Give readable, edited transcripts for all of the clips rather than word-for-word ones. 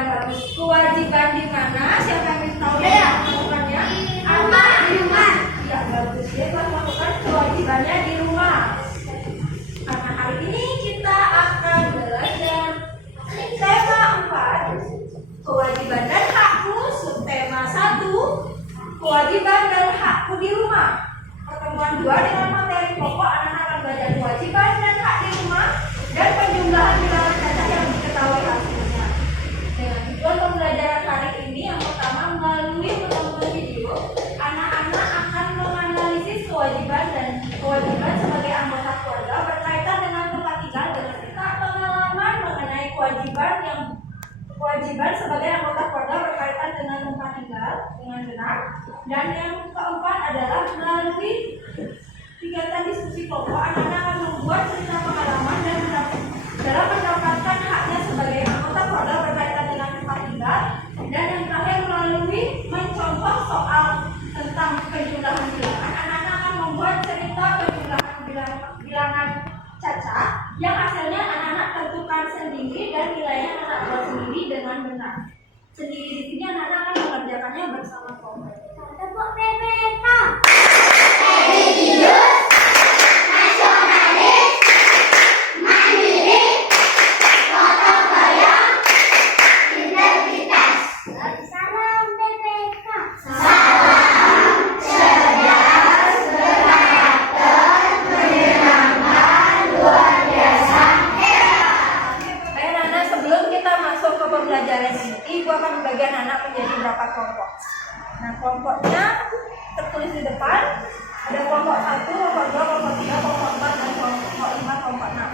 kewajiban bagus. Kewajiban di mana? Siapa yang bisa tahu ya? Melakukannya? Di rumah. Ya bagus. Dia melakukan kewajibannya di rumah. Karena hari ini kita akan belajar tema 4, kewajiban dan hakku. Subtema 1, kewajiban dan hakku di rumah. Pertemuan 2 dengan materi pokok, anak-anak akan belajar kewajiban dan hak di rumah dan penjumlahan bilangan cacat yang diketahui hasilnya. Dengan tujuan pembelajaran hari ini, yang pertama melalui penonton video, anak-anak akan menganalisis kewajiban sebagai anggota keluarga berkaitan dengan tempat tinggal dengan kita pengalaman mengenai kewajiban sebagai anggota keluarga berkaitan dengan tempat tinggal dengan benar. Dan yang keempat adalah melalui kegiatan diskusi kelompok, anak-anak akan membuat cerita pengalaman dan dalam mendapatkan haknya sebagai anggota keluarga berkaitan dengan tempat tinggal. Dan yang terakhir melalui mencontoh soal tentang penjumlahan bilangan, anak-anak akan membuat cerita penjumlahan bilangan cacat yang hasilnya anak-anak tentukan sendiri dan nilainya anak buat sendiri dengan benar. Sendiri di sini anak-anak akan mengerjakannya bersama kelompok. Tepuk PPK. Religius, nasionalis, mandiri, gotong royong, integritas. Salam PPK. Salam cerdas, berkarakter, menyenangkan, luar biasa. Baik anak, sebelum kita masuk ke pembelajaran ini, Ibu akan membagikan anak menjadi berapa kelompok. Nah, kelompoknya tertulis di depan. Ada kelompok 1, kelompok 2, kelompok 3, kelompok 4, dan kelompok 5, kelompok 6.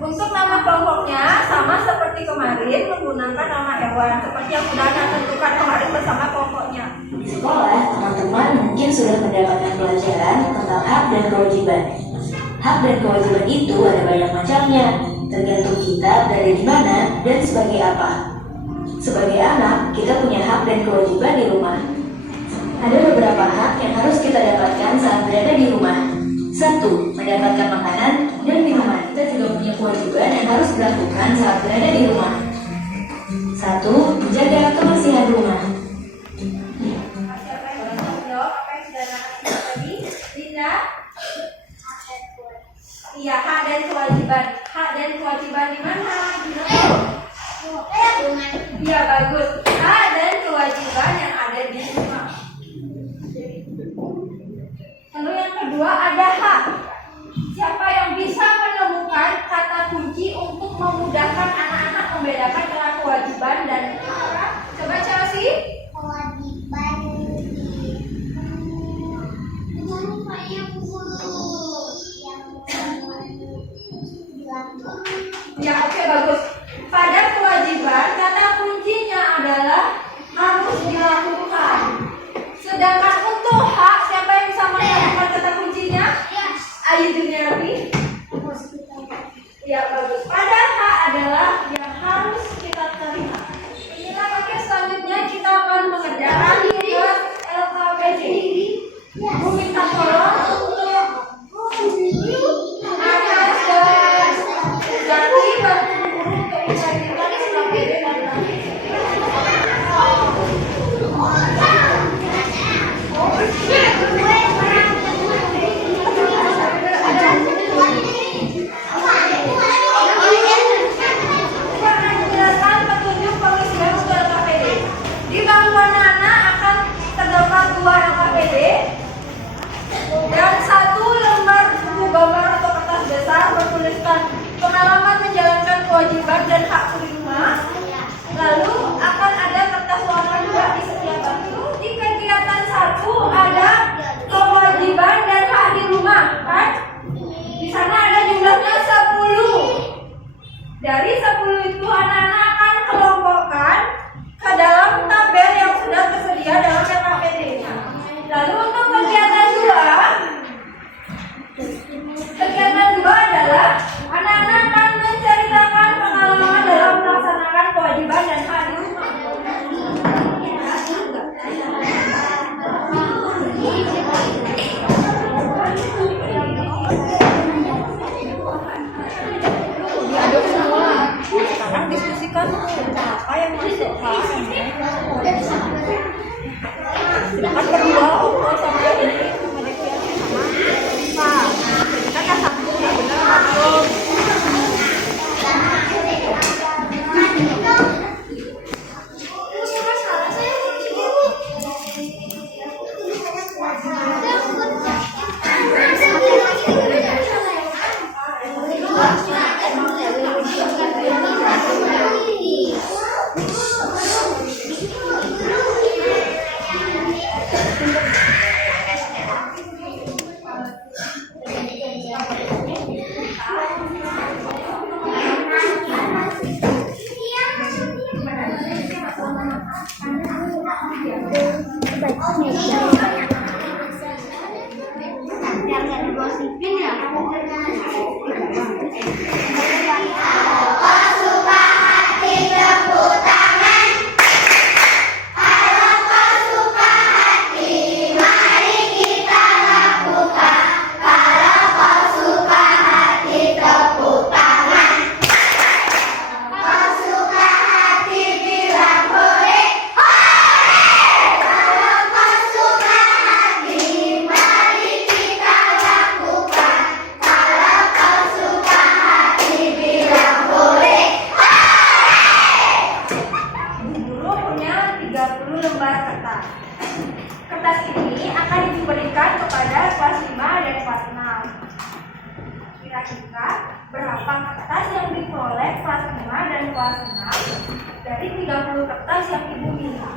Untuk nama kelompoknya sama seperti kemarin, menggunakan nama hewan seperti yang sudah Anda tentukan kemarin bersama kelompoknya. Di sekolah, teman-teman mungkin sudah mendapatkan pelajaran tentang hak dan kewajiban. Hak dan kewajiban itu ada banyak macamnya, tergantung kita berada di mana dan sebagai apa. Sebagai anak, kita punya hak dan kewajiban di rumah. Ada beberapa hak yang harus kita dapatkan saat berada di rumah. 1. Mendapatkan makanan dan minuman. Kita juga punya kewajiban yang harus dilakukan saat berada di rumah. 1. Menjaga kebersihan rumah. Siapa yang bisa menjawab apa yang sudah anak sebut tadi? Linda? Iya, hak dan kewajiban. Hak dan kewajiban di mana? Iya, bagus. Hak dan kewajiban yang ada di rumah. Lalu yang kedua ada hak. Siapa yang bisa menemukan kata kunci untuk memudahkan anak-anak membedakan antara kewajiban dan hak? Coba Chelsea. Kewajiban Ya, oke, bagus. Pada kewajiban, kata kuncinya adalah harus dilakukan. Sedangkan untuk hak, siapa yang bisa menemukan kata kuncinya? Guru punya 30 lembar kertas. Kertas ini akan diberikan kepada kelas 5 dan kelas 6. Kira-kira berapa kertas yang diperoleh kelas 5 dan kelas 6 dari 30 kertas yang Ibu minta?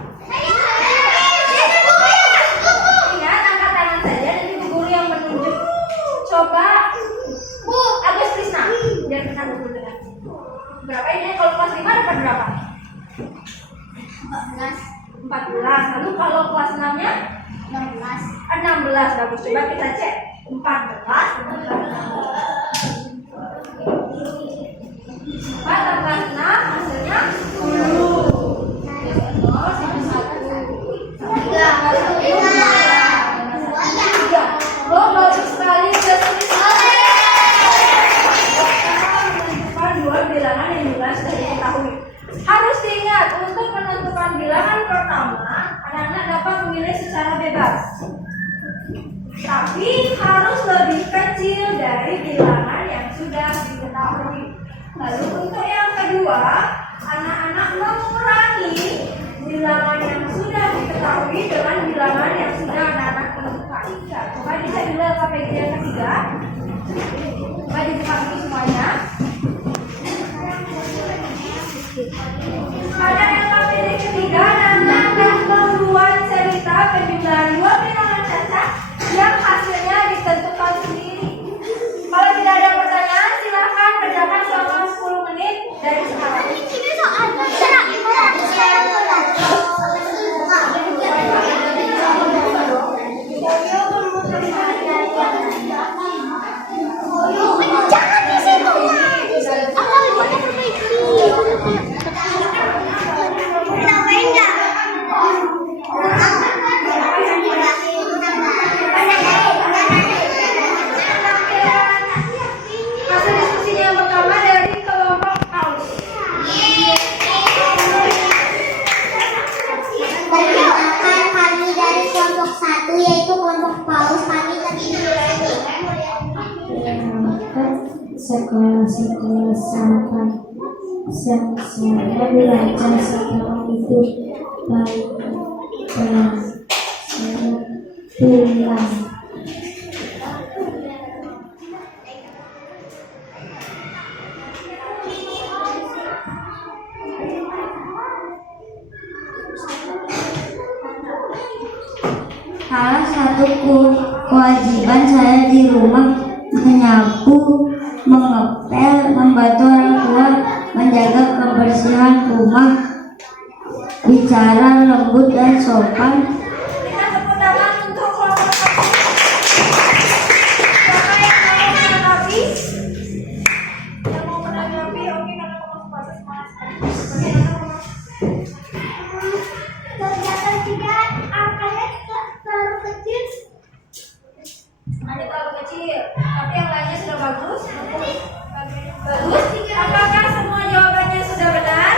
Ingat, angkat tangan saja dan Ibu guru yang menunjuk. Coba Bu Agus Krisna, biar kita dulu dengar. Berapa ini? Kalau kelas 5 dapat berapa? 14. Lalu kalau kelas 6-nya? 16. Bagus. Coba kita cek. 14. Coba tambah 6 hasilnya 10. Terus yang 1. 3. Oh, bagus sekali. Sudah tulis. Menentukan dua bilangan yang jelas sudah diketahui. Harus diingat, untuk menentukan bilangan pertama, anak-anak dapat memilih secara bebas. Tapi harus lebih kecil dari bilangan yang sudah diketahui. Lalu untuk yang kedua, anak-anak mengurangi bilangan yang sudah diketahui dengan bilangan yang sudah anak-anak tentukan. Coba dicek dulu KPG yang ketiga. Coba dibuka dulu semuanya. Pada LKPD ketiga, anak akan membuat cerita penjumlahan dua bilangan cacat yang hasilnya ditentukan sendiri. Kalau tidak ada pertanyaan, silakan kerjakan selama 10 menit dari sekarang. Jangan di situ ya. Hasil diskusinya yang pertama dari kelompok Paus. Perkenalkan kami dari kelompok 1 yaitu kelompok Paus. Kami terdiri dari sekolah-sekolah sampai saya belajar sekolah itu baik dan saya pulang. Salah satu kewajiban saya di rumah menyapu, mengepel, membantu orang tua menjaga kebersihan rumah, bicara lembut dan sopan. Kita tepuk tangan untuk kelompok 1. Siapa yang mau menanggapi? Yang mau menanggapi? Oke, karena kelompok proses kegiatan 3 angkanya terlalu kecil. Ada terlalu kecil, tapi yang lainnya sudah bagus. Bagus. Apakah semua jawabannya sudah benar?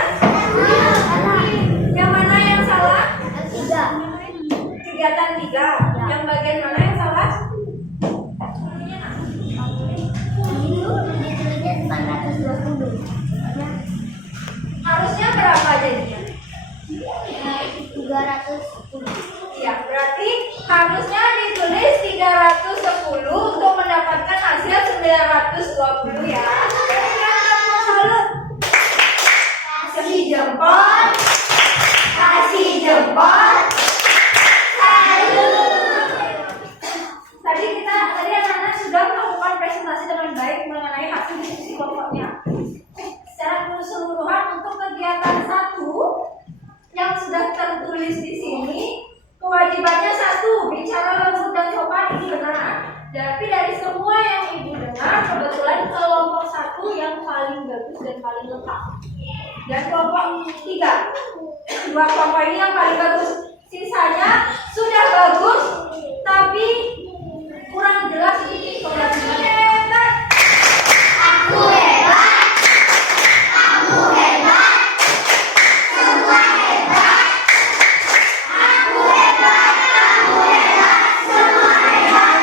Yang mana yang salah? 3. Kegiatan 3. Yang bagian mana yang salah? Ditulisnya 420. Harusnya berapa jadinya? 310. Ya, berarti harusnya ditulis 310 untuk mendapatkan hasil 920 ya. Salut. Kasih jempol. Kasih jempol. Salut. Tadi anak-anak sudah melakukan presentasi dengan baik mengenai hasil diskusi kelompoknya. Secara keseluruhan untuk kegiatan 1 yang sudah tertulis di sini, kewajibannya dan kelompok 3. Dua kelompok ini yang paling bagus. Sisanya sudah bagus, tapi kurang jelas sedikit kewajibannya. Hebat. Aku hebat. Kamu hebat. Semua hebat. Aku hebat. Kamu hebat. Semua hebat.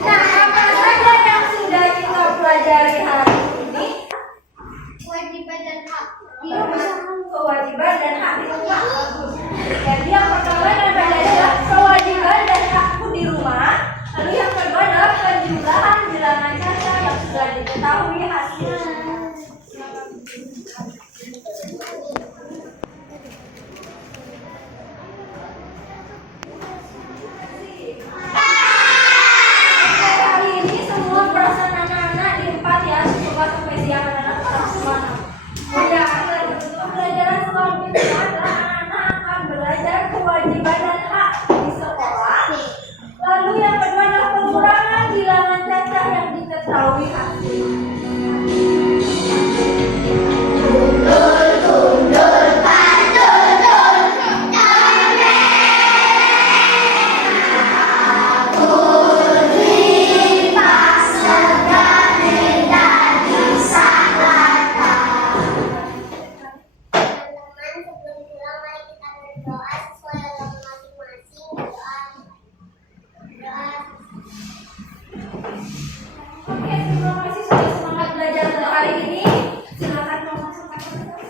Nah, apa saja yang sudah kita pelajari hari ini? Kewajiban dan hak. Kewajiban dan hak di rumah. Jadi yang pertama adalah kewajiban dan hakku di rumah. Lalu yang kedua adalah penjumlahan bilangan caca yang sudah diketahui hasilnya. Hari ini semua perasaan anak-anak di 4 ya, coba sampai siang anak-anak tetap semangat. Ya, pelajaran selanjutnya adalah anak-anak akan belajar kewajiban dan hak di sekolah. Lalu yang kedua adalah pengurangan bilangan caca yang diketahui hasilnya. Teman-teman, sebelum pulang mari kita berdoa sesuai agama masing-masing. Doa. Oke, terima kasih sudah semangat belajar hari ini. Silakan mau masuk ke kelas.